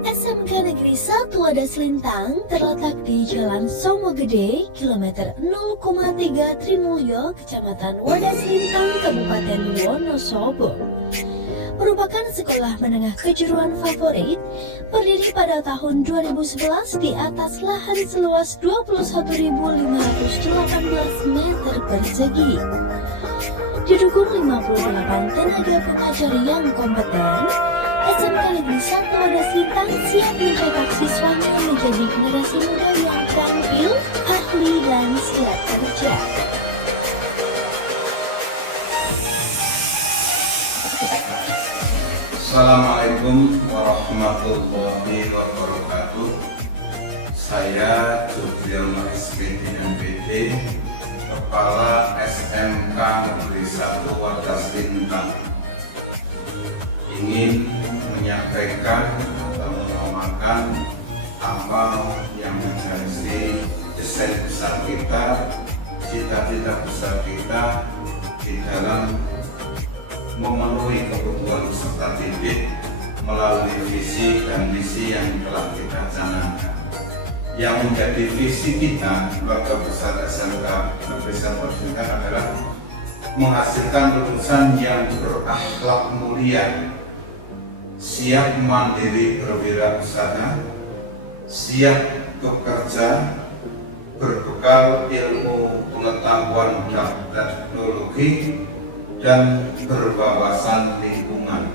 SMK Negeri 1 Wadas Lintang terletak di Jalan Somo Gede, kilometer 0,3 Trimulyo, Kecamatan Wadas Lintang, Kabupaten Wonosobo. Merupakan sekolah menengah kejuruan favorit, berdiri pada tahun 2011 di atas lahan seluas 21.518 meter persegi. Didukung 58 tenaga pengajar yang kompeten, SMK Negeri 1 Wadas Lintang siap mencetak siswanya menjadi generasi muda yang terampil, ahli, dan siap kerja. Assalamualaikum warahmatullahi wabarakatuh. Saya Jogjono SPD MPD, Kepala SMK Negeri 1 Wadas Lintang, ingin menyampaikan atau mengomongkan apa yang menjadi desain besar kita, cita-cita besar kita di dalam memenuhi kebutuhan peserta didik melalui visi dan misi yang telah kita canangkan. Yang menjadi visi kita keluarga besar SMK Negeri 1 Wadas Lintang adalah menghasilkan lulusan yang berakhlak mulia, siap mandiri berwirausaha, siap bekerja, berbekal ilmu pengetahuan dan teknologi, dan berwawasan lingkungan.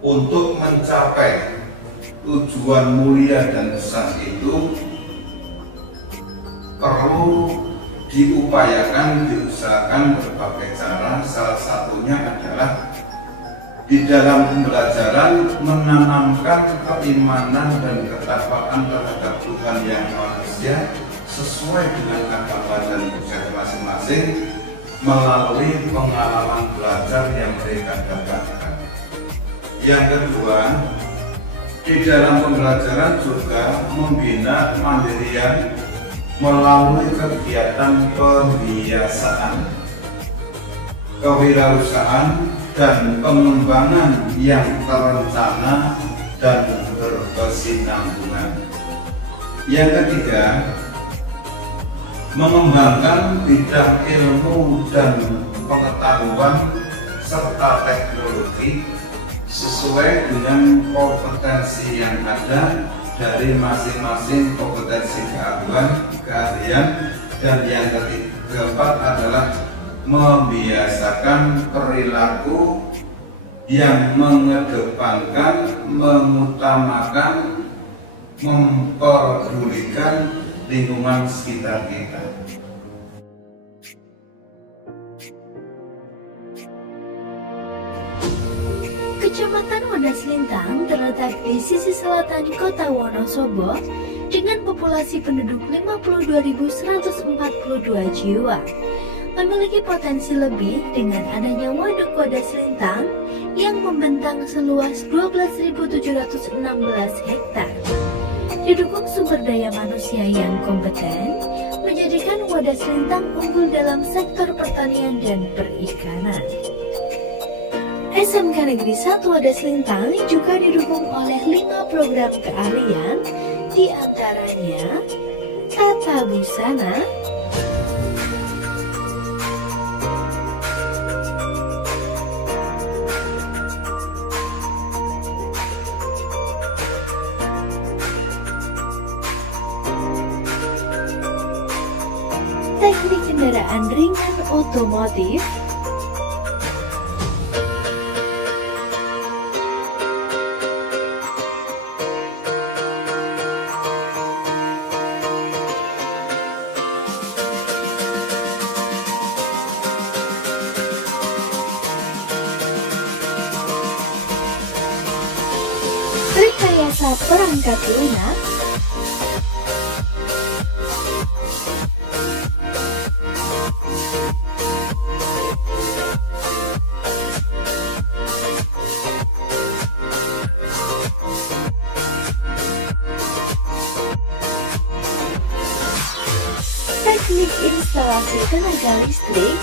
Untuk mencapai tujuan mulia dan besar itu perlu diusahakan berbagai cara. Salah satunya adalah di dalam pembelajaran menanamkan keimanan dan ketakwaan terhadap Tuhan Yang Maha Esa sesuai dengan agama dan budaya masing-masing melalui pengalaman belajar yang mereka dapatkan. Yang kedua, di dalam pembelajaran juga membina kemandirian melalui kegiatan pembiasaan, kewirausahaan, dan pengembangan yang terencana dan berkesinambungan. Yang ketiga, mengembangkan bidang ilmu dan pengetahuan serta teknologi sesuai dengan kompetensi yang ada dari masing-masing kompetensi keahlian. Dan yang keempat adalah membiasakan perilaku yang mengedepankan, mengutamakan, memperdulikan lingkungan sekitar kita. Kecamatan Wadas Lintang terletak di sisi selatan kota Wonosobo dengan populasi penduduk 52.142 jiwa. Memiliki potensi lebih dengan adanya Waduk Wadas Lintang yang membentang seluas 12.716 hektar. Didukung sumber daya manusia yang kompeten, menjadikan Wadas Lintang unggul dalam sektor pertanian dan perikanan. SMK Negeri 1 Wadas Lintang juga didukung oleh 5 program keahlian, di antaranya tata busana, teknik kendaraan ringan otomotif, rekayasa perangkat lunak, teknik instalasi tenaga listrik,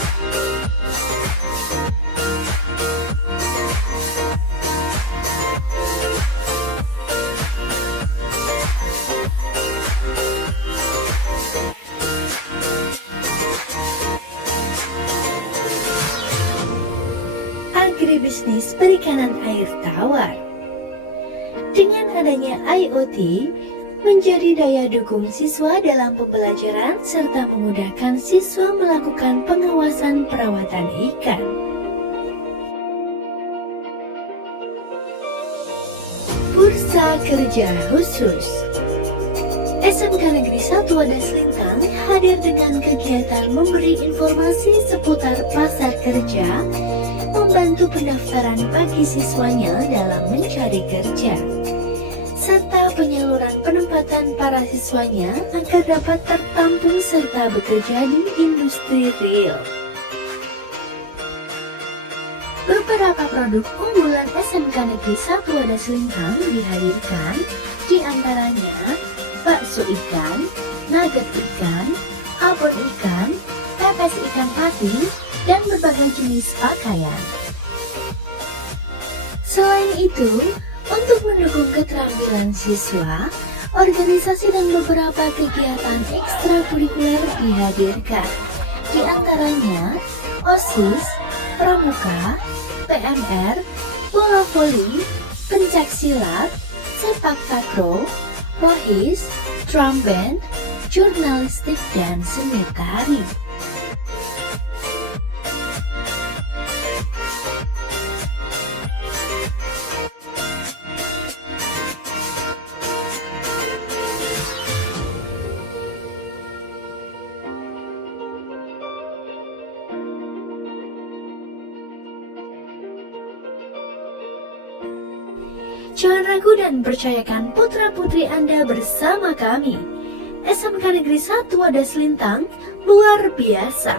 bisnis perikanan air tawar. Dengan adanya IoT, menjadi daya dukung siswa dalam pembelajaran serta memudahkan siswa melakukan pengawasan perawatan ikan. Bursa Kerja Khusus. SMK Negeri 1 Wadas Lintang hadir dengan kegiatan memberi informasi seputar pasar kerja, membantu pendaftaran bagi siswanya dalam mencari kerja, serta penyaluran penempatan para siswanya agar dapat tertampung serta bekerja di industri real. Beberapa produk unggulan SMK Negeri 1 Wadas Lintang dihadirkan, di antaranya bakso ikan, nugget ikan, abon ikan, pepes ikan pati, dan berbagai jenis pakaian. Selain itu, untuk mendukung keterampilan siswa, organisasi dan beberapa kegiatan ekstrakurikuler dihadirkan, di antaranya OSIS, Pramuka, PMR, bola voli, pencak silat, sepak takraw, rohis, drum band, jurnalistik, dan seni tari. Jangan ragu dan percayakan putra-putri Anda bersama kami. SMK Negeri 1 Wadas Lintang, luar biasa.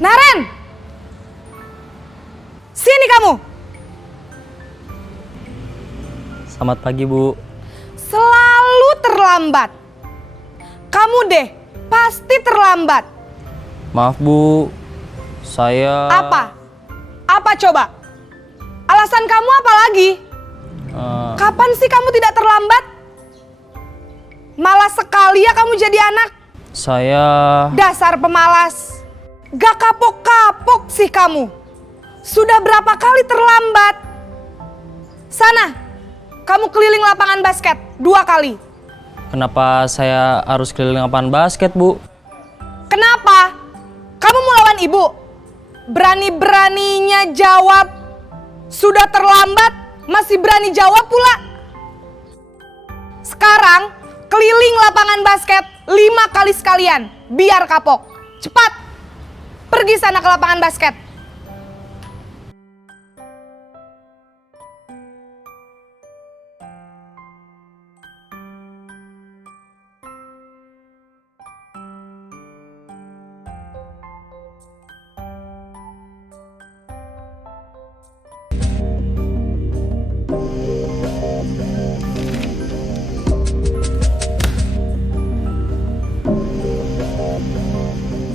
Naren! Sini kamu! Selamat pagi, Bu. Selalu terlambat. Kamu deh, pasti terlambat. Maaf, Bu. Saya... Apa? Apa coba? Alasan kamu apa lagi? Kapan sih kamu tidak terlambat? Malas sekali ya kamu jadi anak. Saya... Dasar pemalas. Gak kapok-kapok sih kamu. Sudah berapa kali terlambat? Sana, kamu keliling lapangan basket 2 kali. Kenapa saya harus keliling lapangan basket, Bu? Kenapa? Kamu mau lawan ibu? Berani-beraninya jawab. Sudah terlambat, masih berani jawab pula. Sekarang, keliling lapangan basket 5 kali sekalian. Biar kapok. Cepat. Pergi sana ke lapangan basket.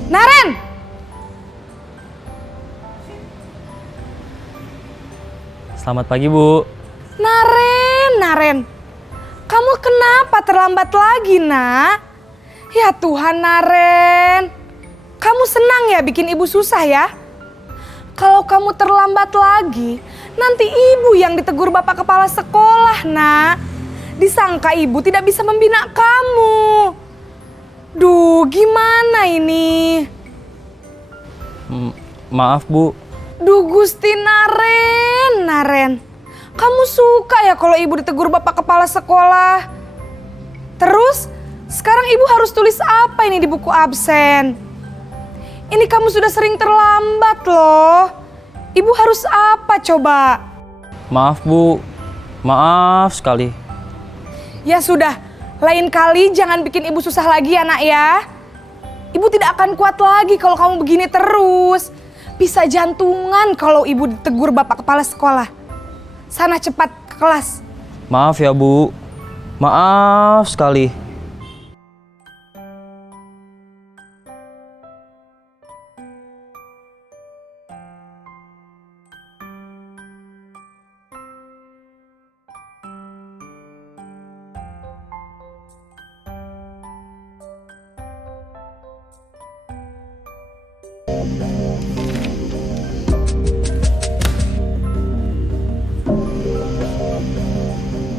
Naren! Selamat pagi, Bu. Naren. Kamu kenapa terlambat lagi, nak? Ya Tuhan, Naren. Kamu senang ya bikin ibu susah ya? Kalau kamu terlambat lagi, nanti ibu yang ditegur bapak kepala sekolah, nak. Disangka ibu tidak bisa membina kamu. Duh, gimana ini? Maaf, Bu. Duh Gusti Naren. Kamu suka ya kalau ibu ditegur bapak kepala sekolah? Terus, sekarang ibu harus tulis apa ini di buku absen? Ini kamu sudah sering terlambat loh. Ibu harus apa coba? Maaf, Bu. Maaf sekali. Ya sudah, lain kali jangan bikin ibu susah lagi ya nak ya. Ibu tidak akan kuat lagi kalau kamu begini terus. Bisa jantungan kalau ibu ditegur bapak kepala sekolah. Sana cepat ke kelas. Maaf ya, Bu. Maaf sekali.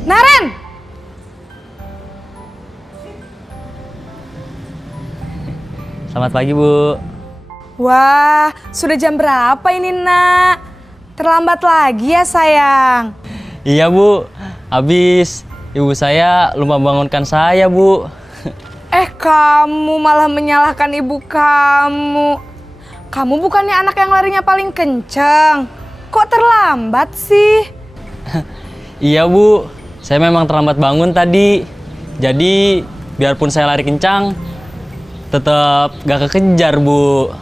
Naren! Selamat pagi, Bu. Wah, sudah jam berapa ini nak? Terlambat lagi ya sayang. Iya, Bu. Habis ibu saya lupa bangunkan saya, Bu. Kamu malah menyalahkan ibu kamu. Kamu bukannya anak yang larinya paling kenceng. Kok terlambat sih? Iya, Bu. Saya memang terlambat bangun tadi. Jadi, biarpun saya lari kencang, tetap gak kekejar, Bu.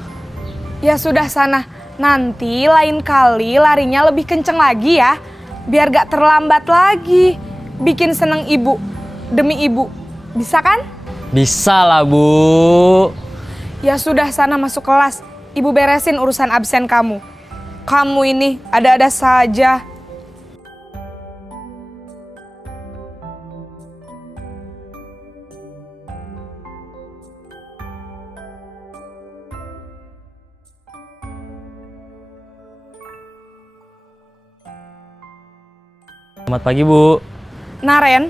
Ya sudah sana. Nanti lain kali larinya lebih kenceng lagi ya. Biar gak terlambat lagi. Bikin seneng ibu. Demi ibu. Bisa kan? Bisa lah, Bu. Ya sudah sana masuk kelas. Ibu beresin urusan absen kamu. Kamu ini ada-ada saja. Selamat pagi, Bu. Naren,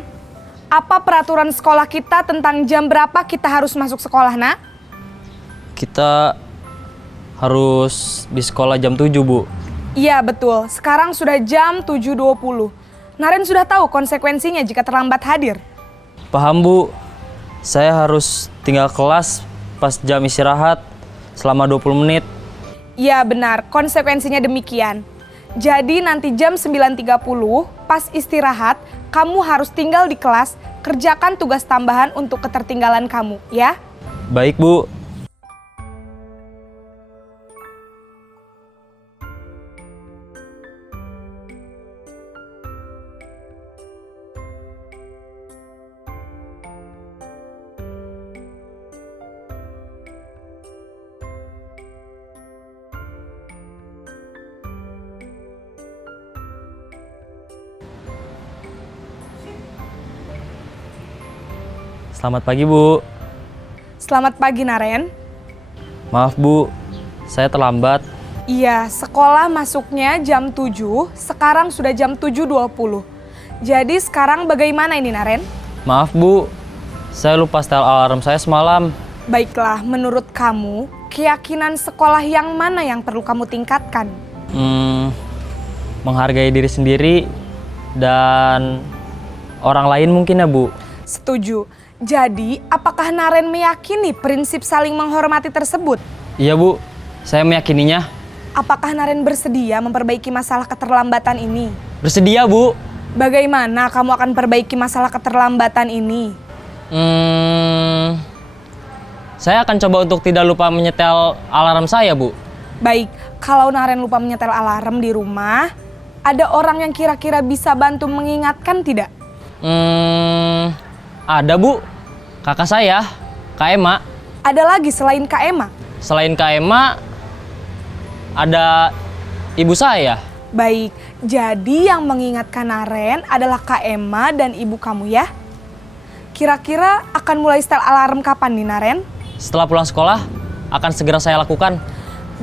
apa peraturan sekolah kita tentang jam berapa kita harus masuk sekolah, nak? Kita harus di sekolah jam 7, Bu. Iya betul, sekarang sudah jam 7.20. Naren sudah tahu konsekuensinya jika terlambat hadir. Paham, Bu. Saya harus tinggal kelas pas jam istirahat selama 20 menit. Iya benar, konsekuensinya demikian. Jadi nanti jam 9.30 pas istirahat, kamu harus tinggal di kelas, kerjakan tugas tambahan untuk ketertinggalan kamu, ya? Baik, Bu. Selamat pagi, Bu. Selamat pagi, Naren. Maaf, Bu. Saya terlambat. Iya, sekolah masuknya jam 7, sekarang sudah jam 7.20. Jadi sekarang bagaimana ini, Naren? Maaf, Bu. Saya lupa setel alarm saya semalam. Baiklah, menurut kamu, keyakinan sekolah yang mana yang perlu kamu tingkatkan? Menghargai diri sendiri dan orang lain mungkin ya, Bu. Setuju. Jadi, apakah Naren meyakini prinsip saling menghormati tersebut? Iya, Bu. Saya meyakininya. Apakah Naren bersedia memperbaiki masalah keterlambatan ini? Bersedia, Bu. Bagaimana kamu akan perbaiki masalah keterlambatan ini? Saya akan coba untuk tidak lupa menyetel alarm saya, Bu. Baik, kalau Naren lupa menyetel alarm di rumah, ada orang yang kira-kira bisa bantu mengingatkan tidak? Ada, Bu. Kakak saya, Kak Ema. Ada lagi selain Kak Ema? Selain Kak Ema, ada ibu saya. Baik, jadi yang mengingatkan Naren adalah Kak Ema dan ibu kamu ya? Kira-kira akan mulai setel alarm kapan nih, Naren? Setelah pulang sekolah, akan segera saya lakukan.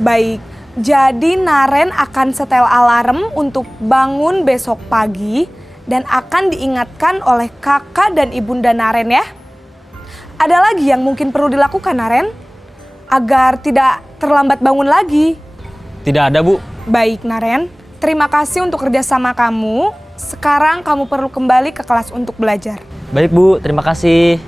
Baik, jadi Naren akan setel alarm untuk bangun besok pagi dan akan diingatkan oleh kakak dan ibunda Naren ya. Ada lagi yang mungkin perlu dilakukan, Naren? Agar tidak terlambat bangun lagi. Tidak ada, Bu. Baik, Naren. Terima kasih untuk kerjasama kamu. Sekarang kamu perlu kembali ke kelas untuk belajar. Baik, Bu. Terima kasih.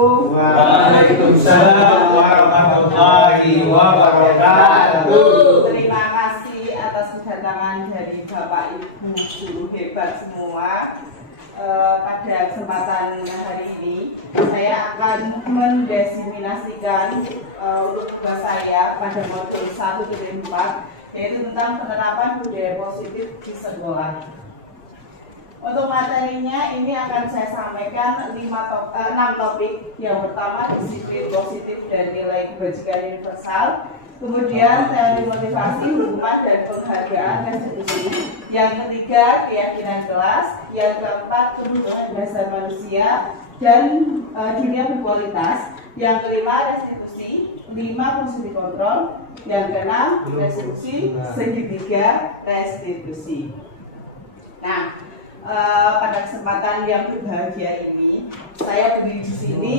Waalaikumsalam warahmatullahi wabarakatuh. Terima kasih atas kedatangan dari Bapak Ibu guru hebat semua. Pada kesempatan hari ini saya akan mendesimasikan untuk tugas saya pada modul 1.4, yaitu tentang penerapan budaya positif di sekolah. Untuk materinya ini akan saya sampaikan 6 topik. Yang pertama disiplin positif dan nilai kebajikan universal. Kemudian teori motivasi, hukuman dan penghargaan restitusi. Yang ketiga keyakinan kelas. Yang keempat kebutuhan dasar manusia dan dunia berkualitas. Yang kelima restitusi. 5 fungsi kontrol. Yang keenam restitusi. Segitiga restitusi. Nah, pada kesempatan yang berbahagia ini, saya berdiri di sini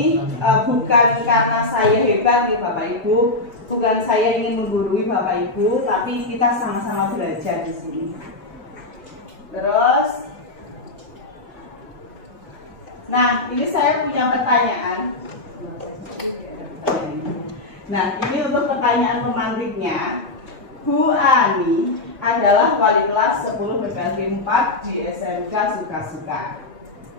bukan karena saya hebat nih Bapak Ibu, bukan saya ingin menggurui Bapak Ibu, tapi kita sama-sama belajar di sini. Terus, nah ini saya punya pertanyaan. Nah ini untuk pertanyaan pemantiknya. Bu Ani adalah wali kelas 10/4 di SMK Suka-Suka.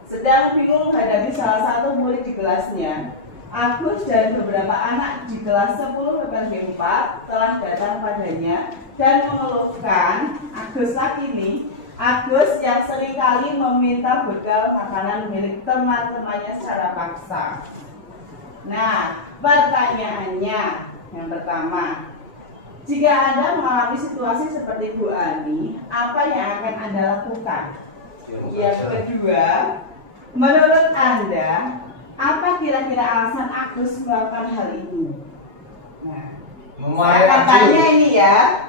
Sedang bingung menghadapi salah satu murid di kelasnya. Agus dan beberapa anak di kelas 10/4 telah datang padanya dan mengeluhkan Agus yang seringkali meminta bekal makanan milik teman-temannya secara paksa. Nah, pertanyaannya yang pertama, jika Anda mengalami situasi seperti Bu Ani, apa yang akan Anda lakukan? Yang kedua, menurut Anda, apa kira-kira alasan Agus melakukan hal ini? Nah, saya akan tanya ini ya.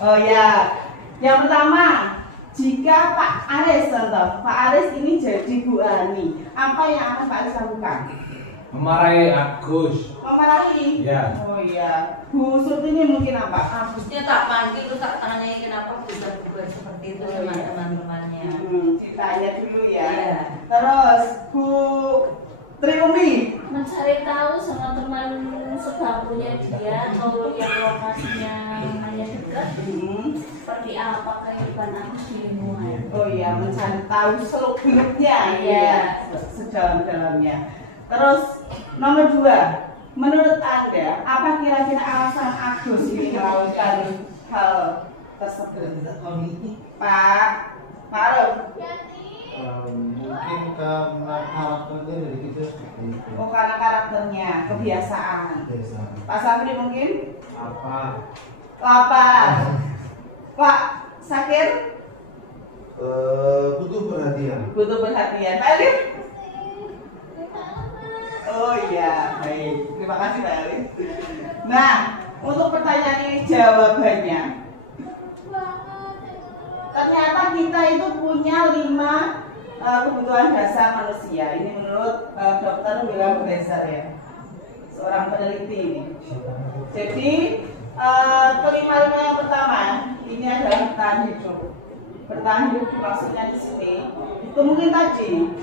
Oh ya, yang pertama, jika Pak Aris, contoh, Pak Aris ini jadi Bu Ani, apa yang akan Pak Aris lakukan? Memarahi Agus. Memarahi? Ya. Oh iya. Bu Surtini mungkin apa? Agusnya tak panggil, lu tak tanya kenapa bisa berbuat seperti itu sama teman-temannya. Ditanya dulu ya. Iya. Terus Bu Triumi. Mencari tahu sama teman sebangkunya dia atau yang lokasinya hanya dekat, seperti apa kehidupan aku di lingkungan. Oh iya, mencari tahu seluk-beluknya Iya. Sedalam-dalamnya. Terus nomor 2, menurut Anda apa kira-kira alasan Agus ini melakukan hal tersebut? Pak Arif. Mungkin karena karakternya dari kita seperti itu. Oh, karena karakternya, kebiasaan. Biasa. Pak Sabri mungkin? Apa? Lapar. Pak Sakir? Butuh perhatian. Butuh perhatian. Pak Alif? Oh iya, baik. Terima kasih Pak Alif. Nah, untuk pertanyaan ini jawabannya. Ternyata kita itu punya 5 kebutuhan dasar manusia. Ini menurut Dr. William Besar ya, seorang peneliti ini. Jadi kelima yang pertama ini adalah bertahan hidup. Bertahan hidup maksudnya di sini. Itu mungkin tadi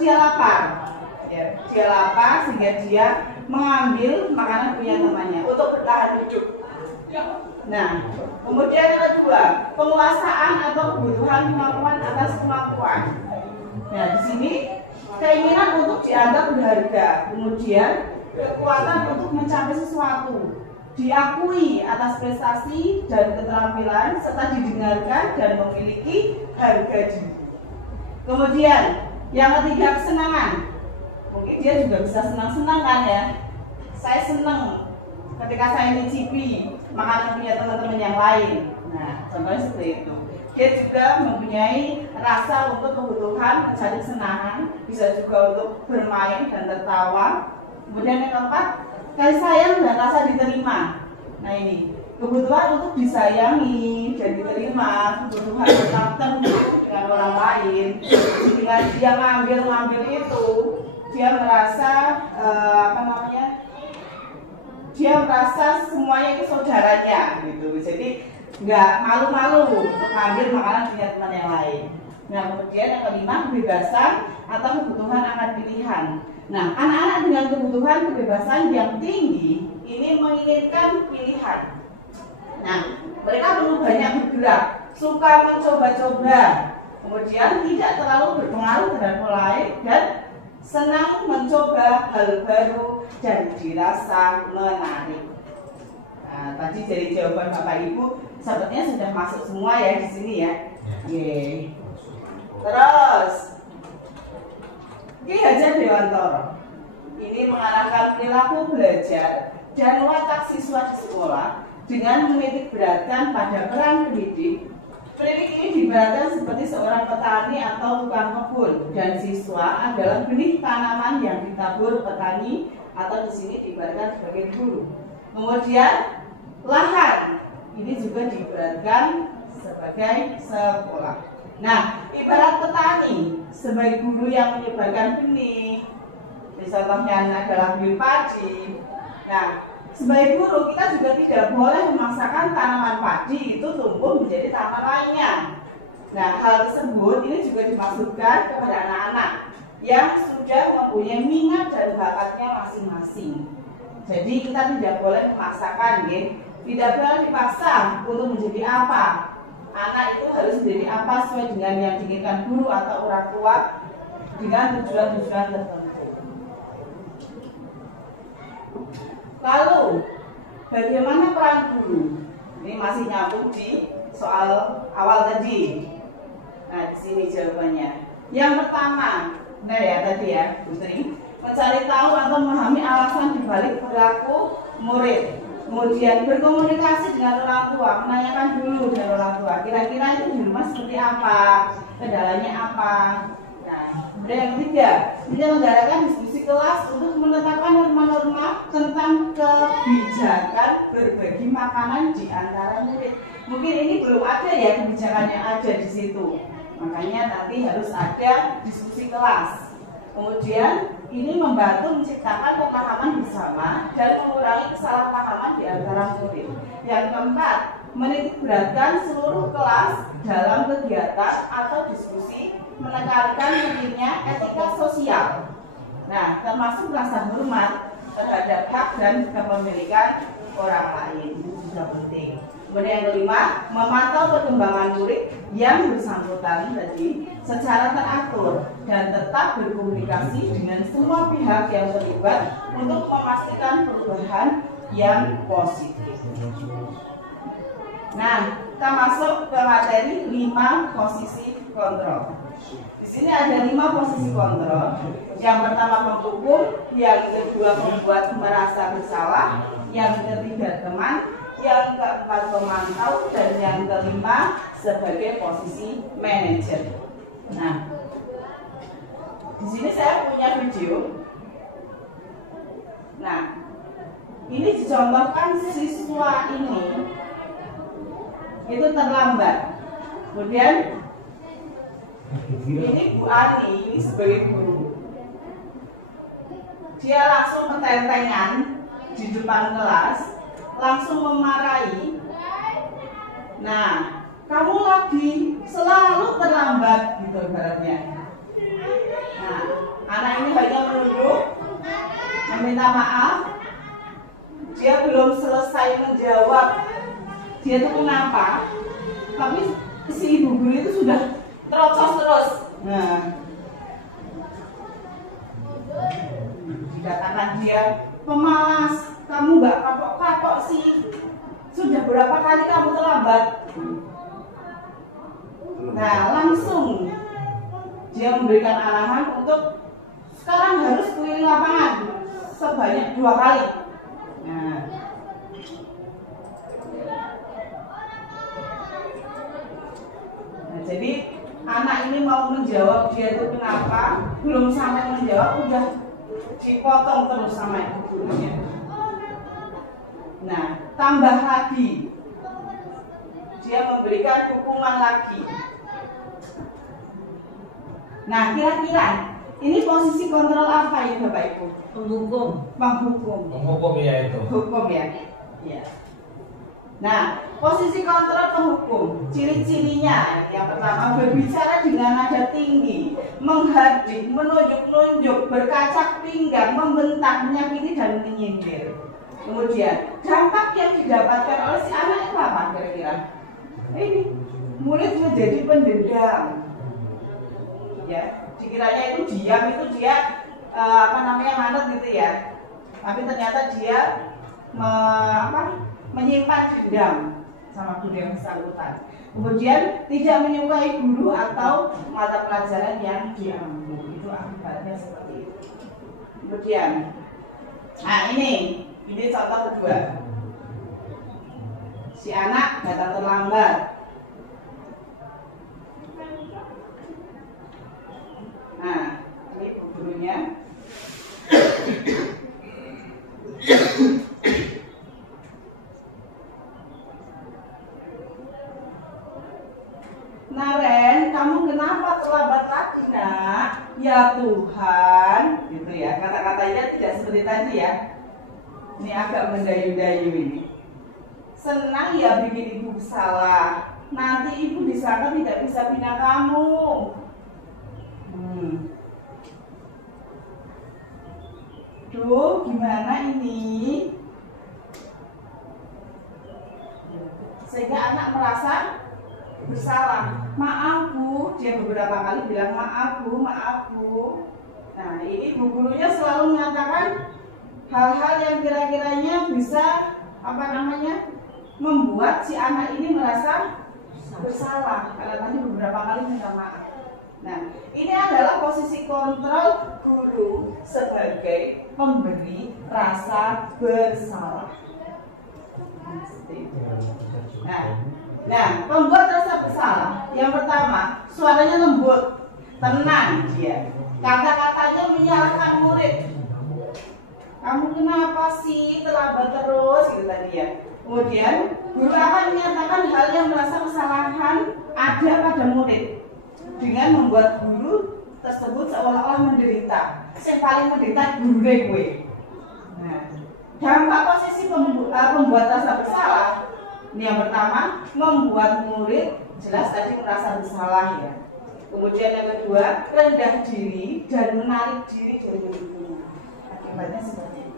dia lapar. Ya, dia lapar sehingga dia mengambil makanan punya temannya untuk bertahan hidup. Nah, kemudian yang kedua, penguasaan atau kebutuhan kemampuan atas kemampuan. Nah, di sini keinginan untuk dianggap berharga, kemudian kekuatan untuk mencapai sesuatu, diakui atas prestasi dan keterampilan, serta didengarkan dan memiliki harga diri. Kemudian yang ketiga, kesenangan. Mungkin dia juga bisa senang-senang kan ya. Saya senang ketika saya mencicipi makanan punya teman-teman yang lain. Nah, contohnya seperti itu. Dia juga mempunyai rasa untuk kebutuhan mencari kesenangan, bisa juga untuk bermain dan tertawa. Kemudian yang keempat, kasih sayang dan rasa diterima. Nah ini, kebutuhan untuk disayangi dan diterima, kebutuhan tetap terhubung dengan orang lain. Dengan dia ngambil itu, dia merasa dia merasa semuanya itu saudaranya gitu. Jadi nggak malu-malu untuk ngambil makanan punya teman yang lain. Nah kemudian yang kelima, kebebasan atau kebutuhan akan pilihan. Nah, anak-anak dengan kebutuhan kebebasan yang tinggi ini menginginkan pilihan. Nah, mereka perlu banyak bergerak, suka mencoba-coba, kemudian tidak terlalu berpengaruh terhadap orang lain dan senang mencoba hal baru dan dirasa menarik. Nah, tadi dari jawaban Bapak Ibu sepertinya sudah masuk semua ya di sini ya. Yeay. Terus Ki Hajar Dewantoro ini mengarahkan perilaku belajar dan watak siswa di sekolah dengan menitik beratkan pada peran pendidik. Pendidik ini diibaratkan seperti seorang petani atau tukang kebun dan siswa adalah benih tanaman yang ditabur petani atau di sini diibaratkan sebagai guru. Kemudian lahan ini juga diibaratkan sebagai sekolah. Nah, ibarat petani sebagai guru yang menyebarkan benih, contohnya adalah bibit padi. Nah, sebagai guru kita juga tidak boleh memaksakan tanaman padi itu tumbuh menjadi tanaman lainnya. Nah, hal tersebut ini juga dimaksudkan kepada anak-anak yang sudah mempunyai minat dan bakatnya masing-masing. Jadi kita tidak boleh memaksakan, ya. Tidak boleh dipaksa untuk menjadi apa. Anak itu harus menjadi apa sesuai dengan yang diinginkan guru atau orang tua dengan tujuan-tujuan tertentu. Lalu, bagaimana peran guru? Ini masih nyambung di soal awal tadi. Nah, di sini jawabannya. Yang pertama, nah ya tadi ya, Putri, mencari tahu atau memahami alasan dibalik perilaku murid. Kemudian berkomunikasi dengan orang tua, menanyakan dulu dengan orang tua, kira-kira itu di rumah seperti apa, kendalanya apa. Nah, kemudian yang ketiga, menyelenggarakan diskusi kelas untuk menetapkan norma-norma tentang kebijakan berbagi makanan di antara murid. Mungkin ini belum ada ya kebijakannya ada di situ, makanya nanti harus ada diskusi kelas. Kemudian ini membantu menciptakan pemahaman bersama dan mengurangi kesalahpahaman di antara murid. Yang keempat, menitik beratkan seluruh kelas dalam kegiatan atau diskusi, menekankan pentingnya etika sosial. Nah, termasuk rasa hormat terhadap hak dan kepemilikan orang lain, itu juga penting. Kemudian yang kelima, memantau perkembangan murid yang bersangkutan tadi secara teratur dan tetap berkomunikasi dengan semua pihak yang terlibat untuk memastikan perubahan yang positif. Nah, kita masuk ke materi 5 posisi kontrol. Di sini ada 5 posisi kontrol. Yang pertama menghukum, yang kedua membuat merasa bersalah, yang ketiga teman, yang keempat pemantau, dan yang kelima sebagai posisi manajer. Nah, di sini saya punya video. Nah, ini dicontohkan siswa ini itu terlambat. Kemudian ini Bu Ani ini sebagai guru, dia langsung ketentengan di depan kelas, langsung memarahi. Nah, kamu lagi selalu terlambat gitu ibaratnya. Nah, anak ini hanya menunduk, meminta maaf. Dia belum selesai menjawab dia itu kenapa, tapi si ibu guru itu sudah terocos terus. Nah, dikatakan dia pemalas, kamu nggak kapok-kapok sih, sudah berapa kali kamu terlambat. Nah, langsung dia memberikan arahan untuk sekarang harus keliling lapangan sebanyak 2 kali. Nah, jadi anak ini mau menjawab dia itu kenapa, belum sampai menjawab udah dipotong terus sama ibu gurunya. Nah, tambah lagi, dia memberikan hukuman lagi. Nah, kira-kira ini posisi kontrol apa ya Bapak Ibu? Menghukum. Menghukum. Menghukum ya itu. Hukum ya. Iya. Nah, posisi kontrol penghukum, ciri-cirinya yang pertama berbicara dengan nada tinggi, menghardik, menunjuk-nunjuk, berkacak pinggang, membentak, menyakiti dan menyindir. Kemudian dampak yang didapatkan oleh si anak itu apa kira-kira? Ini murid menjadi pendendam. Ya, dikiranya itu diam itu dia manut gitu ya. Tapi ternyata dia menyimpan dendam sama guru yang bersangkutan. Kemudian tidak menyukai guru atau mata pelajaran yang diambil. Itu akibatnya seperti itu. Kemudian, nah ini contoh kedua. Si anak datang terlambat. Nah, ini gurunya. Naren, kamu kenapa terlambat lagi nak? Ya Tuhan, gitu ya. Kata-katanya tidak seperti tadi ya. Ini agak mendayu-dayu ini. Senang ya bikin ibu salah. Nanti ibu disangka tidak bisa bina kamu. Duh, gimana ini? Sehingga anak merasa bersalah. Maaf bu, dia beberapa kali bilang maaf bu. Nah ini bu gurunya selalu mengatakan hal-hal yang kira-kiranya bisa membuat si anak ini merasa bersalah karena tadi beberapa kali minta maaf. Nah ini adalah posisi kontrol guru sebagai pemberi rasa bersalah. Nah, pembuat rasa bersalah yang pertama, suaranya lembut, tenang dia. Kata-katanya menyalahkan murid. Kamu kenapa sih terlambat terus gitu tadi ya. Kemudian guru akan menyatakan hal yang merasa kesalahan ada pada murid dengan membuat guru tersebut seolah-olah menderita. Yang paling menderita guru gue. Nah, dampak posisi pembuat rasa bersalah ini yang pertama, membuat murid jelas tadi merasa bersalah ya. Kemudian yang kedua, rendah diri dan menarik diri dari lingkungan. Akibatnya seperti ini.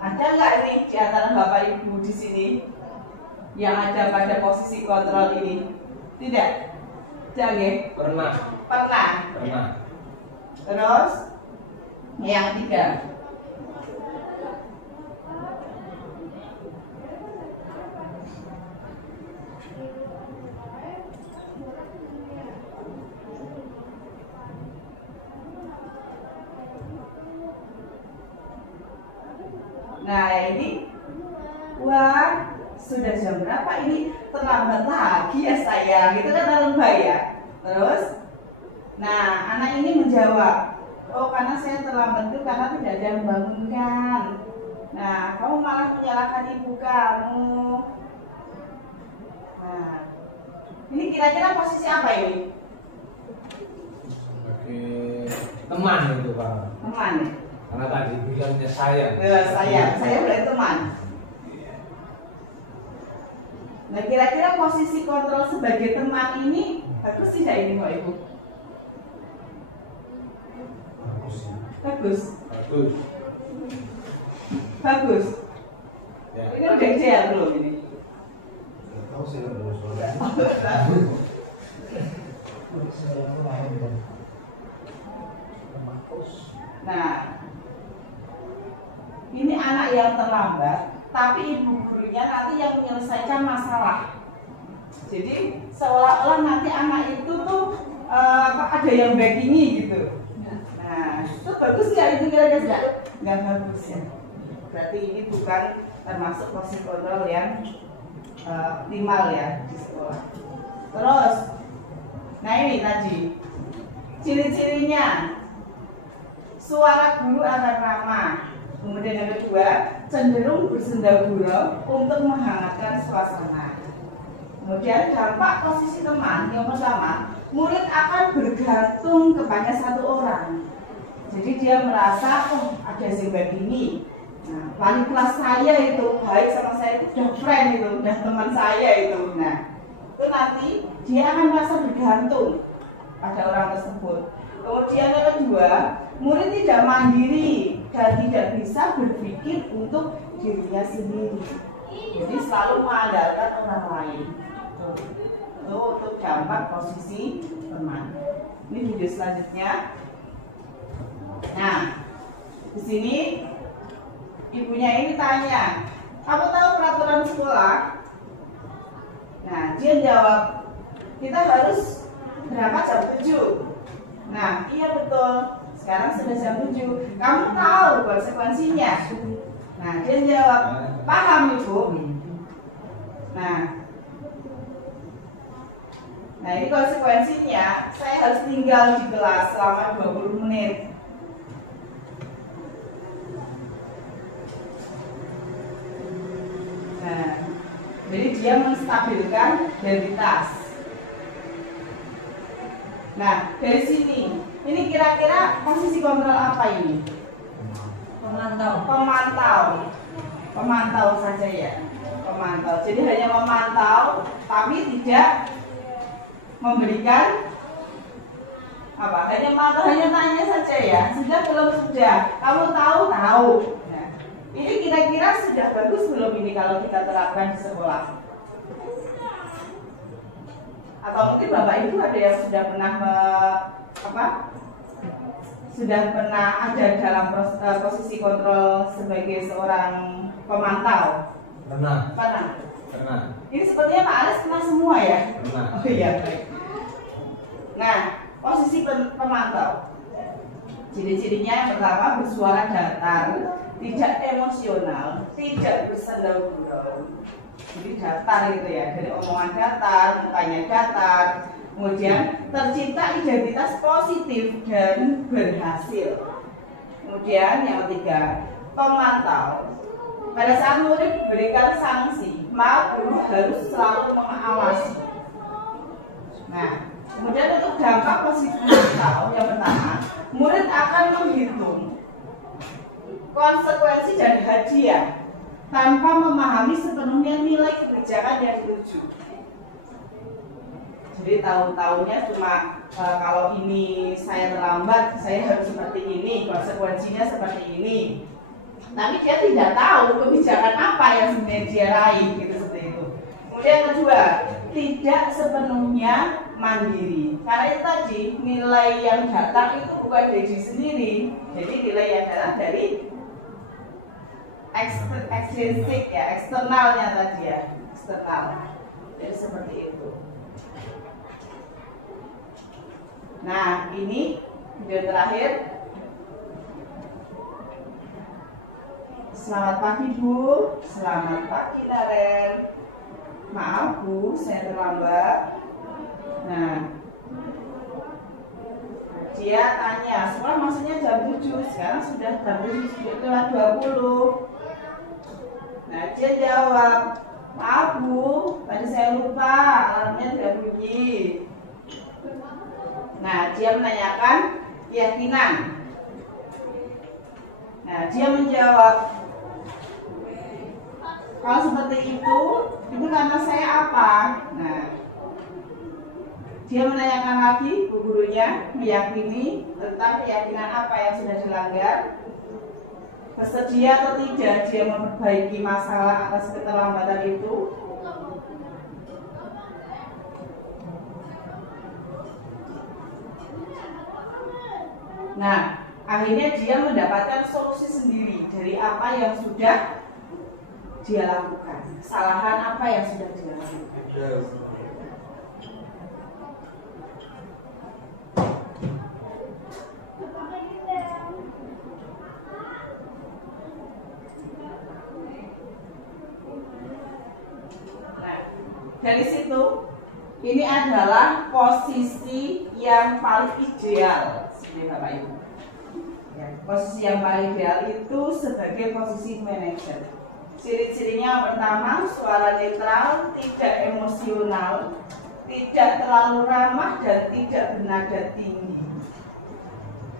Ada nggak ini di antara Bapak Ibu di sini yang ada pada posisi kontrol ini? Tidak? Tidak? Pernah. Terus yang tiga. Nah ini, wah sudah jam berapa ini? Terlambat lagi ya sayang, itu kan lebay ya. Terus, nah anak ini menjawab, oh karena saya terlambat itu karena tidak ada yang membangunkan. Nah kamu malah menyalahkan ibu kamu. Nah ini kira-kira posisi apa ini? Sebagai teman itu Pak. Teman ya? Karena tadi bilangnya saya berarti teman. Nah kira-kira posisi kontrol sebagai teman ini bagus tidak ini Pak Ibu? Bagus. Ya. Ini udah ideal belum ini? Tahu sih belum soalnya. Nah, ini anak yang terlambat, tapi ibu gurunya nanti yang menyelesaikan masalah. Jadi seolah-olah nanti anak itu tuh ada yang backingi gitu. Nah, itu bagus nggak itu kira-kira? Nggak bagus ya. Berarti ini bukan termasuk posisi kontrol yang optimal ya di sekolah. Terus, nah ini tadi ciri-cirinya. Suara guru akan ramah. Kemudian yang kedua, cenderung bersenda-gurau untuk menghangatkan suasana. Kemudian dampak posisi teman yang pertama, murid akan bergantung kepada satu orang. Jadi dia merasa, oh ada yang begini, Nah, wali kelas saya itu baik sama saya, udah friend itu, udah teman saya itu. Nah, itu nanti dia akan merasa bergantung pada orang tersebut. Kemudian yang kedua, murid tidak mandiri dan tidak bisa berpikir untuk dirinya sendiri. Jadi selalu mengandalkan orang lain. Itu untuk dampak posisi teman. Ini video selanjutnya. Nah, di sini ibunya ini tanya, kamu tahu peraturan sekolah? Nah, dia jawab, kita harus berangkat jam 7. Nah, iya betul. Sekarang sudah jam 7. Kamu tahu konsekuensinya? Nah, dia jawab, paham ibu. Nah ini konsekuensinya, saya harus tinggal di kelas selama 20 menit. Nah, jadi dia menstabilkan identitas. Nah, dari sini, ini kira-kira posisi kontrol apa ini? Pemantau saja ya. Pemantau. Jadi hanya memantau, tapi tidak memberikan apa? Hanya memantau, hanya tanya saja ya. Sudah belum sudah? Kamu tahu? Tahu. Nah, ini kira-kira sudah bagus belum ini kalau kita terapkan di sekolah? Atau mungkin Bapak Ibu ada yang sudah pernah sudah pernah ada dalam posisi kontrol sebagai seorang pemantau? Pernah. Ini sepertinya Pak Aris pernah semua ya? Pernah. Oh iya, baik. Nah, posisi pemantau. Ciri-cirinya yang pertama bersuara datar, tidak emosional, tidak bersenda-gurau. Jadi datar gitu ya, dari omongan datar, mukanya datar. Kemudian tercipta identitas positif dan berhasil. Kemudian yang ketiga, pemantau. Pada saat murid diberikan sanksi, maka guru harus selalu mengawasi. Nah, kemudian untuk dampak posisi pemantau, yang pertama, murid akan menghitung konsekuensi dan hadiah tanpa memahami sepenuhnya nilai kebijakan yang dituju. Jadi tahu-tahunya cuma kalau ini saya terlambat, saya harus seperti ini, konsekuensinya seperti ini. Tapi dia tidak tahu kebijakan apa yang sebenarnya dia raih, gitu seperti itu. Kemudian yang kedua, tidak sepenuhnya mandiri. Karena itu tadi nilai yang datang itu bukan dari diri sendiri, jadi nilai yang datang dari ekstrinsik ya, eksternalnya tadi ya, eksternal. Jadi seperti itu. Nah, ini video terakhir. Selamat pagi Bu, selamat pagi Naren. Maaf Bu, saya terlambat. Nah, dia tanya, sekolah maksudnya jam 7, sekarang sudah jam 7:20. Nah, dia jawab, maaf Bu, tadi saya lupa, alarmnya tidak bunyi. Nah, dia menanyakan keyakinan. Nah, dia menjawab, kalau seperti itu karena saya apa? Nah, dia menanyakan lagi ke gurunya, meyakini tentang keyakinan apa yang sudah dilanggar, bersedia atau tidak dia memperbaiki masalah atas keterlambatan itu. Nah, akhirnya dia mendapatkan solusi sendiri dari apa yang sudah dia lakukan, kesalahan apa yang sudah dia lakukan. Nah, dari situ ini adalah posisi yang paling ideal. Bapak Ibu. Ya, posisi yang paling ideal itu sebagai posisi manajer. Ciri-cirinya yang pertama, suara netral, tidak emosional, tidak terlalu ramah dan tidak bernada tinggi.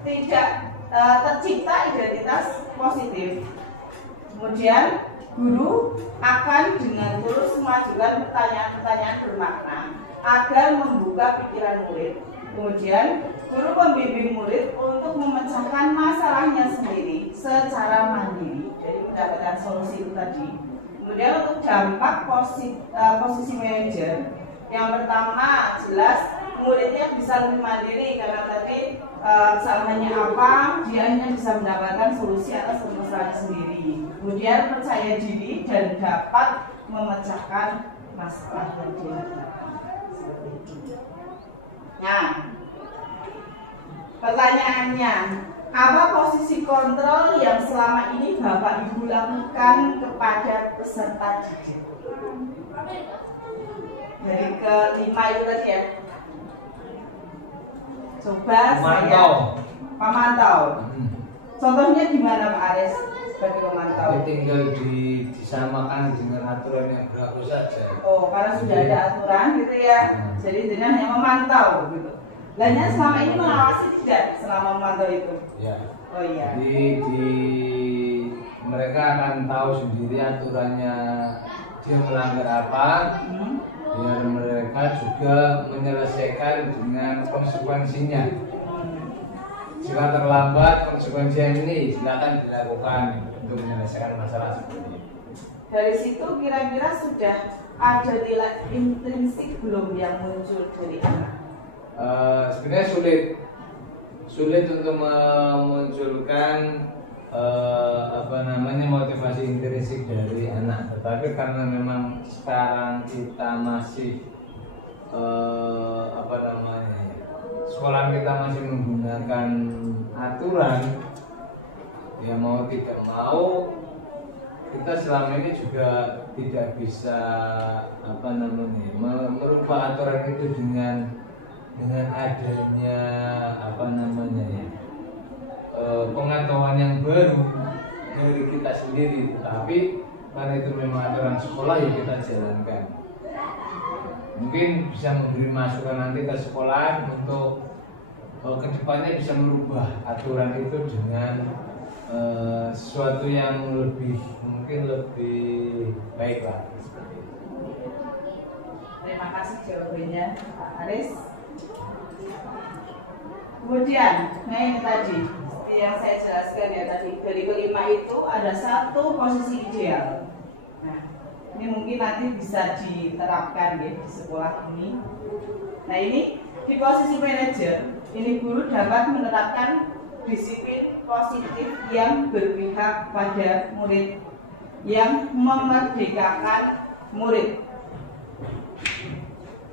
Tidak tercipta identitas positif. Kemudian guru akan dengan terus mengajukan pertanyaan-pertanyaan bermakna agar membuka pikiran murid. Kemudian guru membimbing murid untuk memecahkan masalahnya sendiri secara mandiri, jadi mendapatkan solusi itu tadi. Kemudian untuk dampak posisi manajer, yang pertama jelas muridnya bisa lebih mandiri karena tadi kesalahannya apa, dia hanya bisa mendapatkan solusi atas permasalahannya sendiri. Kemudian percaya diri dan dapat memecahkan masalah yang dihadapi. Nah, pertanyaannya, apa posisi kontrol yang selama ini Bapak Ibu lakukan kepada peserta didik? Dari kelima itu tadi ya. Coba Pemantau. Pemantau. Contohnya gimana Pak Aris sebagai pemantau? Tapi tinggal disamakan dengan aturan yang berlaku saja. Oh, karena sudah ada aturan gitu ya. Jadi hanya memantau gitu. Lainnya selama ini mengawasi tidak selama memantau itu? Ya. Oh iya. Jadi mereka akan tahu sendiri aturannya, dia melanggar apa, biar mereka juga menyelesaikan dengan konsekuensinya. Jika terlambat, konsekuensi yang ini silakan dilakukan untuk menyelesaikan masalah seperti ini. Dari situ kira-kira sudah ada nilai intrinsik belum yang muncul dari anak? Sebenarnya sulit untuk memunculkan motivasi intrinsik dari anak, tetapi karena memang sekarang kita masih sekolah kita masih menggunakan aturan, ya mau tidak mau kita selama ini juga tidak bisa merubah aturan itu dengan adanya pengetahuan yang baru dari kita sendiri, tetapi karena itu memang aturan sekolah ya kita jalankan. Mungkin bisa memberi masukan nanti ke sekolah untuk kedepannya bisa merubah aturan itu dengan sesuatu yang mungkin lebih baik lah. Terima kasih jawabannya Pak Aris. Kemudian, nah ini tadi seperti yang saya jelaskan ya tadi, dari kelima itu ada satu posisi ideal. Nah, ini mungkin nanti bisa diterapkan ya di sekolah ini. Nah ini di posisi manajer, ini guru dapat menerapkan disiplin positif yang berpihak pada murid, yang memerdekakan murid.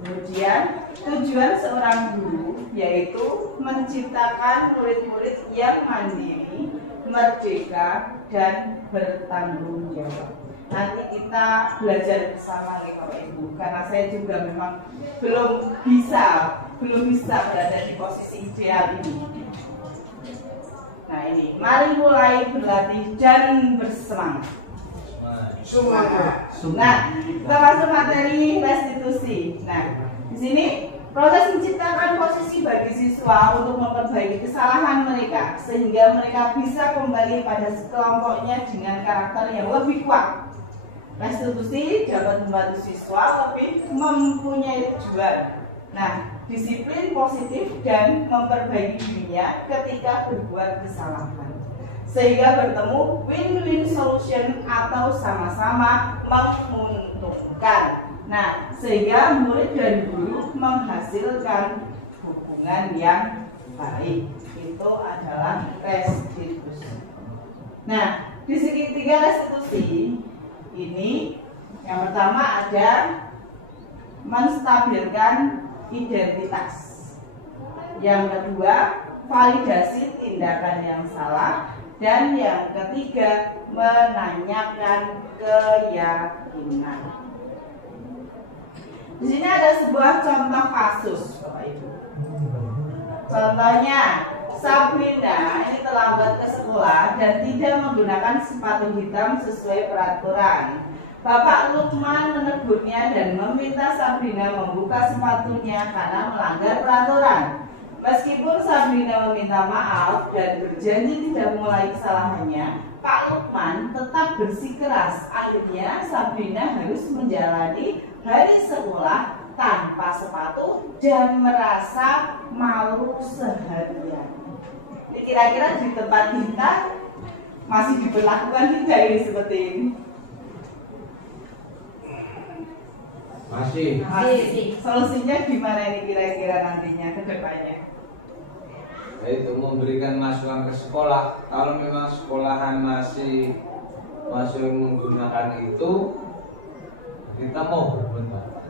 Kemudian tujuan seorang guru yaitu menciptakan murid-murid yang mandiri, merdeka, dan bertanggung jawab. Nanti kita belajar bersama nih Bapak Ibu, karena saya juga memang belum bisa berada di posisi ideal ini. Nah ini, mari mulai berlatih dan bersemangat. Nah, kita masuk materi restitusi. Nah, di sini proses menciptakan posisi bagi siswa untuk memperbaiki kesalahan mereka sehingga mereka bisa kembali pada kelompoknya dengan karakter yang lebih kuat. Restitusi dapat membantu siswa lebih mempunyai tujuan. Nah, disiplin positif dan memperbaiki dirinya ketika berbuat kesalahan, sehingga bertemu win-win solution atau sama-sama menguntungkan. Nah, sehingga murid dan guru menghasilkan hubungan yang baik. Itu adalah restitusi. Nah, di segitiga restitusi ini yang pertama ada menstabilkan identitas. Yang kedua, validasi tindakan yang salah. Dan yang ketiga, menanyakan keyakinan. Di sini ada sebuah contoh kasus, Bapak Ibu. Contohnya, Sabrina ini terlambat ke sekolah dan tidak menggunakan sepatu hitam sesuai peraturan. Bapak Lukman menegurnya dan meminta Sabrina membuka sepatunya karena melanggar peraturan. Meskipun Sabrina meminta maaf dan berjanji tidak mengulangi kesalahannya, Pak Lukman tetap bersikeras. Akhirnya Sabrina harus menjalani hari sekolah tanpa sepatu dan merasa malu seharian. Ini kira-kira di tempat kita masih diberlakukan tidak ini seperti ini? Masih. Solusinya gimana ini kira-kira nantinya ke depannya? Yaitu memberikan masukan ke sekolah. Kalau memang sekolahan masih menggunakan itu, kita mau berubah.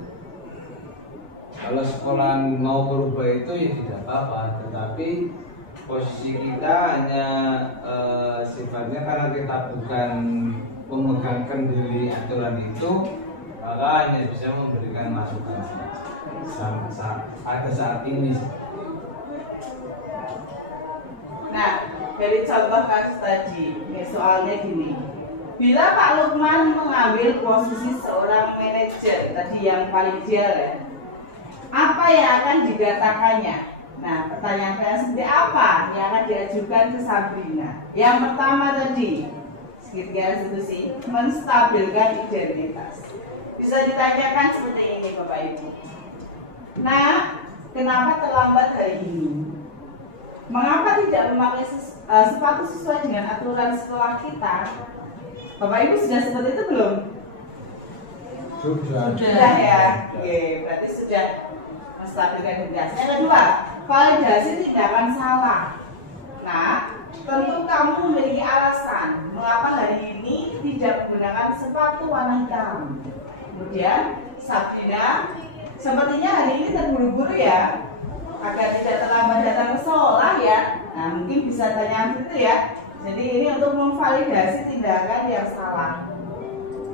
Kalau sekolahan mau berubah itu ya tidak apa-apa. Tetapi posisi kita hanya sifatnya karena kita bukan pemegang kendali aturan itu, maka hanya bisa memberikan masukan saat ini. Nah, dari contoh kasus tadi, ini soalnya gini. Bila Pak Lukman mengambil posisi seorang manajer, tadi yang paling ideal ya, apa yang akan dikatakannya? Nah, pertanyaan saya seperti apa yang akan diajukan ke Sabrina? Yang pertama tadi, segitiga institusi, menstabilkan identitas. Bisa ditanyakan seperti ini Bapak Ibu. Nah, kenapa terlambat hari ini? Mengapa tidak memakai sepatu sesuai dengan aturan sekolah kita? Bapak Ibu sudah seperti itu belum? Sudah ya. Oke, berarti sudah menstabilkan identitas. Yang kedua, validasi tindakan salah. Nah, tentu kamu memiliki alasan mengapa hari ini tidak menggunakan sepatu warna hitam. Kemudian, Sabrina, sepertinya hari ini terburu-buru ya, agar tidak terlambat datang ke sekolah ya. Nah, mungkin bisa tanya itu ya. Jadi ini untuk memvalidasi tindakan yang salah.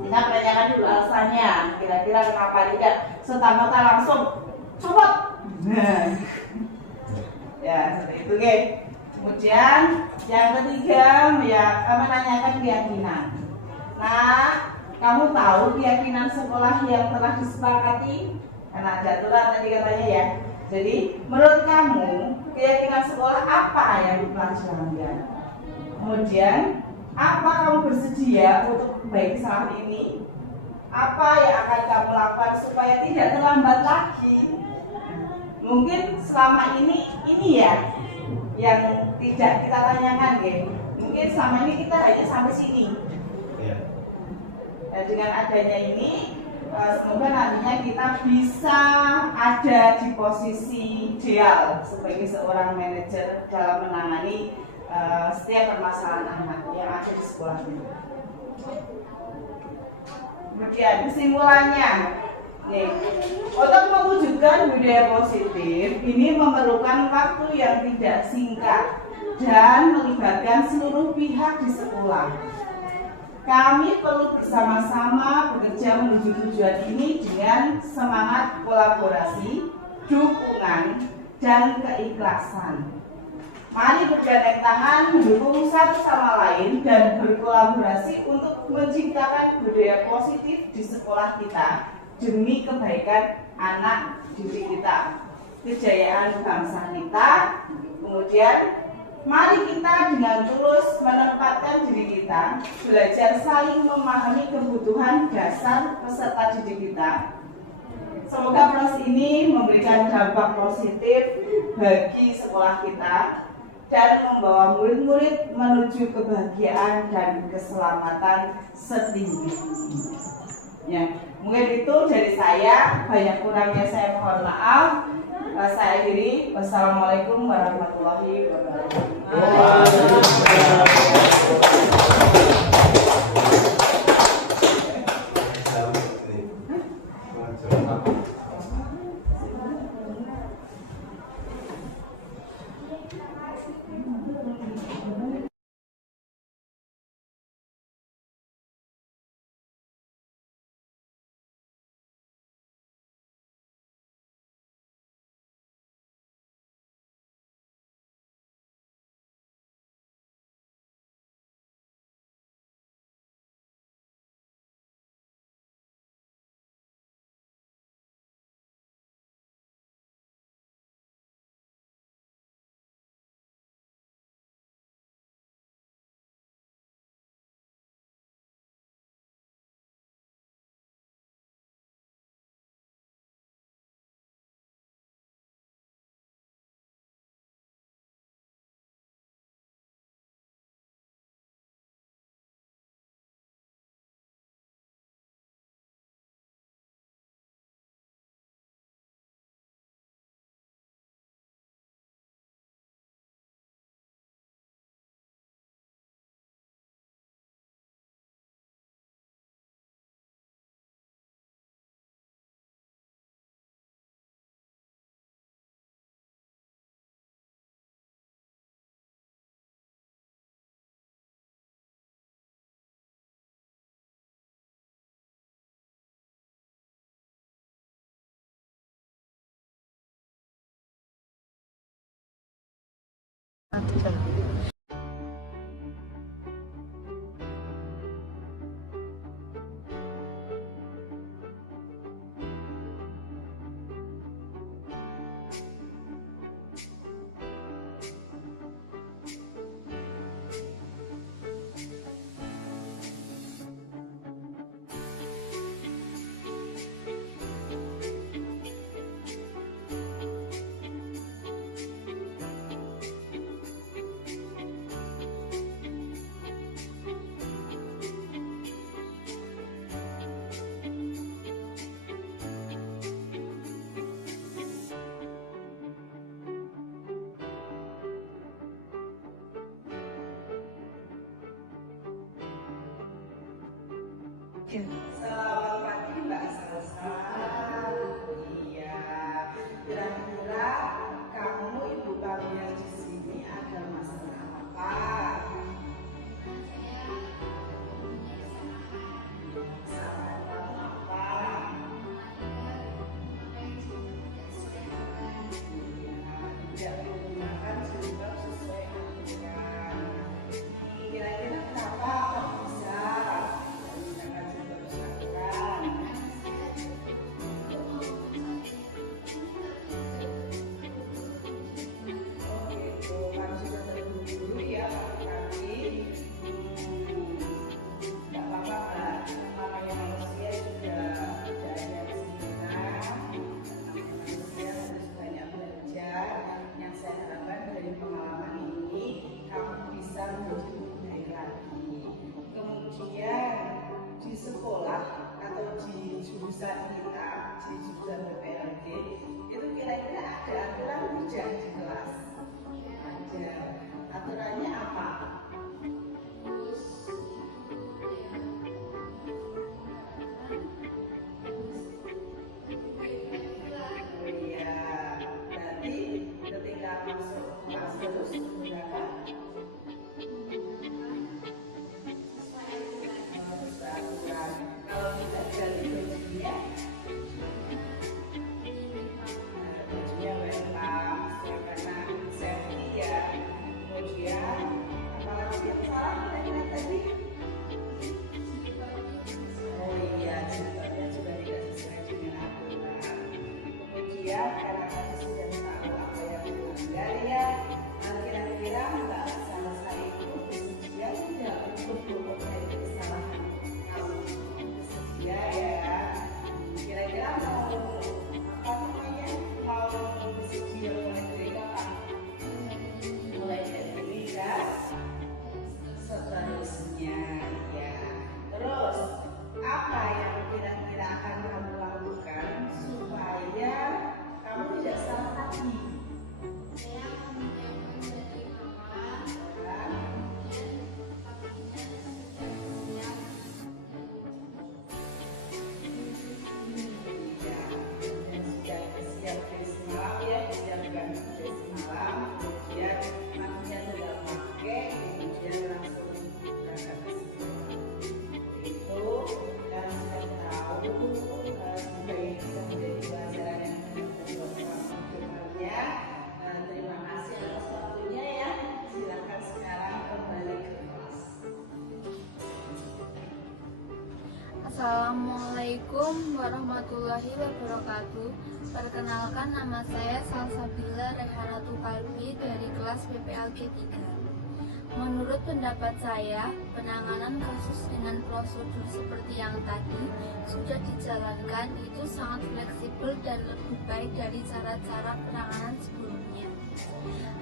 Kita tanyakan dulu alasannya. Kira-kira kenapa tidak serta-merta langsung copot. Nah, ya seperti itu, guys. Kemudian yang ketiga ya menanyakan keyakinan. Nah, kamu tahu keyakinan sekolah yang telah disepakati? Karena ada aturan tadi katanya ya. Jadi, menurut kamu, keyakinan sekolah apa yang dipelajari? Kemudian, apa kamu bersedia untuk memperbaiki kesalahan ini? Apa yang akan kamu lakukan supaya tidak terlambat lagi? Mungkin selama ini ya yang tidak kita tanyakan, ya. Mungkin selama ini kita hanya sampai sini. Dan dengan adanya ini, semoga nantinya kita bisa ada di posisi ideal sebagai seorang manajer dalam menangani setiap permasalahan anak yang ada di sekolah ini. Kemudian kesimpulannya, nih, untuk mewujudkan budaya positif ini memerlukan waktu yang tidak singkat dan melibatkan seluruh pihak di sekolah. Kami perlu bersama-sama bekerja menuju tujuan ini dengan semangat kolaborasi, dukungan, dan keikhlasan. Mari bergandeng tangan, mendukung satu sama lain, dan berkolaborasi untuk menciptakan budaya positif di sekolah kita demi kebaikan anak didik kita, kejayaan bangsa kita. Kemudian mari kita dengan tulus menempatkan diri kita, belajar saling memahami kebutuhan dasar peserta didik kita. Semoga proses ini memberikan dampak positif bagi sekolah kita dan membawa murid-murid menuju kebahagiaan dan keselamatan setinggi-tingginya. Ya, mungkin itu dari saya. Banyak kurangnya saya mohon maaf. Saya akhiri. Wassalamualaikum warahmatullahi wabarakatuh. Selamat pagi Mbak Salsa. Iya, kira-kira kamu ibu kamu yang di sini ada masalah apa? Masalah kamu apa? Iya, tidak menggunakan jilbab sesuai aturan. Kira-kira kenapa kok bisa menggunakan jilbab sesuai aturan? Oh gitu, kan sudah terlebih dulu ya kaki-kaki. Nggak apa-apa Mbak, namanya manusia juga tidak ada sempurna. Namanya manusia harus banyak belajar. Yang saya harapkan dari pengalaman ini kamu bisa menjadi lebih baik lagi. Kemudian di sekolah atau di jurusan kita, di jurusan PPLG itu kira-kira ada aturan tidak di kelas? Ada. Aturannya apa? Oh iya, berarti ketika masuk kelas harus menggunakan aturan. Kalau tidak ganti bajunya, bajunya welcome, karena safety ya. Kemudian apalagi yang salah kira-kira tadi? Oh iya, jilbabnya juga tidak sesuai dengan aturan. Kemudian karena kami sudah tahu apa yang melanggar ya, kira-kira Mbak Salsa itu bersedia tidak untuk berbuat dari kesalahan kamu? Bersedia ya. Kira-kira mau apa namanya? Mau bersedia mulai dari kapan? Mulai dari ini kan? Seterusnya ya. Terus apa yang kira-kira akan kamu lakukan supaya kamu tidak salah lagi? Ya, dan sudah siap dari semalam ya, siapkan dari semalam, kemudian nantinya tidak pakai, kemudian langsung berangkat ke sekolah. Itu dan sudah tahu juga ini bisa menjadi pelajaran yang baik buat kamu kedepannya. Terima kasih atas waktunya ya. Silakan sekarang kembali ke kelas. Assalamualaikum warahmatullahi wabarakatuh. Perkenalkan, nama saya Salsabila Rehanatu Kalbi dari kelas PPLG 3. Menurut pendapat saya, penanganan kasus dengan prosedur seperti yang tadi sudah dijalankan itu sangat fleksibel dan lebih baik dari cara-cara penanganan sebelumnya.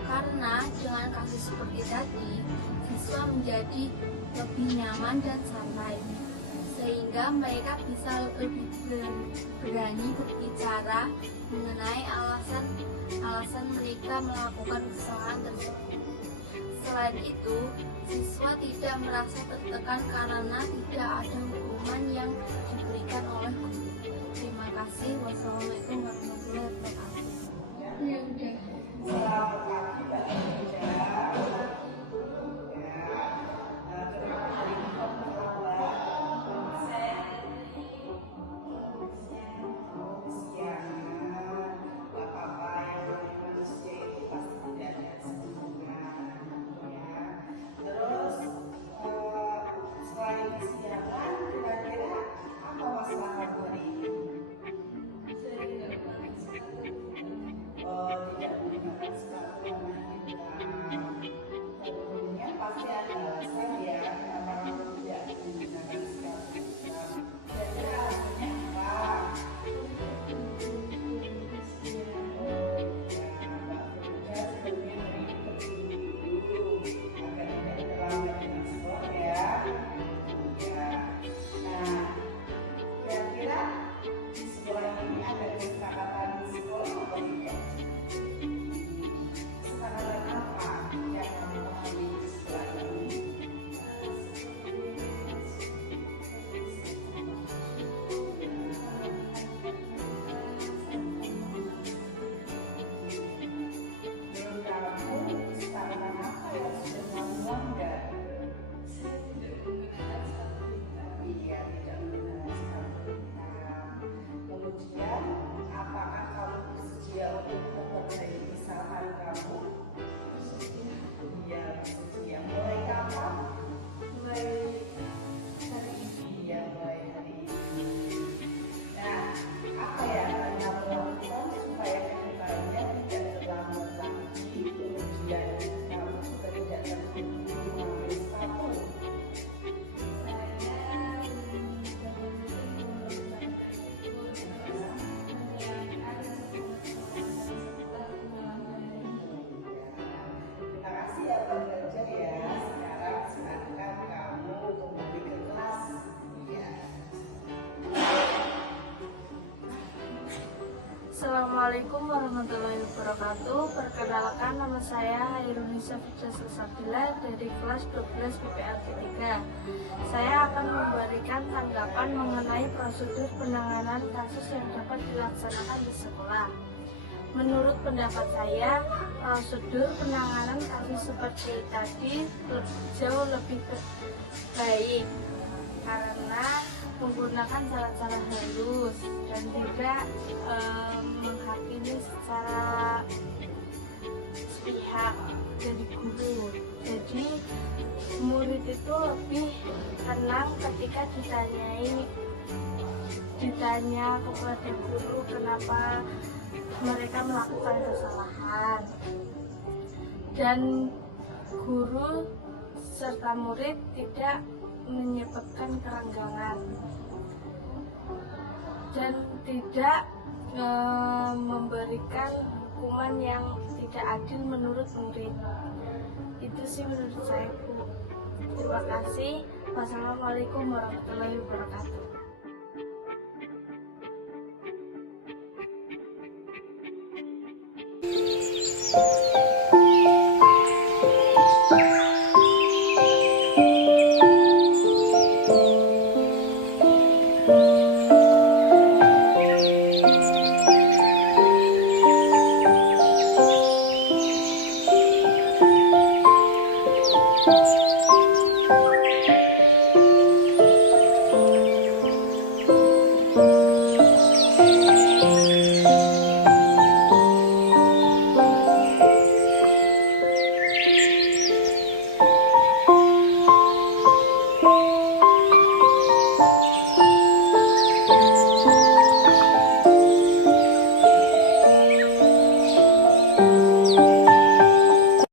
Karena dengan kasus seperti tadi, siswa menjadi lebih nyaman dan santai, sehingga mereka bisa lebih berani berbicara mengenai alasan mereka melakukan kesalahan tersebut. Selain itu, siswa tidak merasa tertekan karena tidak ada hukuman yang diberikan oleh guru. Terima kasih. Wassalamualaikum warahmatullahi wabarakatuh. Selamat pagi Mbak Ida. Ya, kenapa hari ini kok terlambat? Kesiangan. Gak apa-apa, yang namanya manusia itu pasti tidak ada sempurna. Assalamualaikum warahmatullahi wabarakatuh. Perkenalkan, nama saya Hairunisa Fitria Salsabila dari kelas 12 PPLK 3. Saya akan memberikan tanggapan mengenai prosedur penanganan kasus yang dapat dilaksanakan di sekolah. Menurut pendapat saya, prosedur penanganan kasus seperti tadi jauh lebih baik karena menggunakan cara-cara halus dan tidak menghakimi secara sepihak dari guru. Jadi murid itu lebih tenang ketika ditanya kepada guru kenapa mereka melakukan kesalahan, dan guru serta murid tidak menyebabkan kerenggangan dan tidak memberikan hukuman yang tidak adil menurut murid. Itu sih menurut saya, Bu. Terima kasih. Wassalamualaikum warahmatullahi wabarakatuh.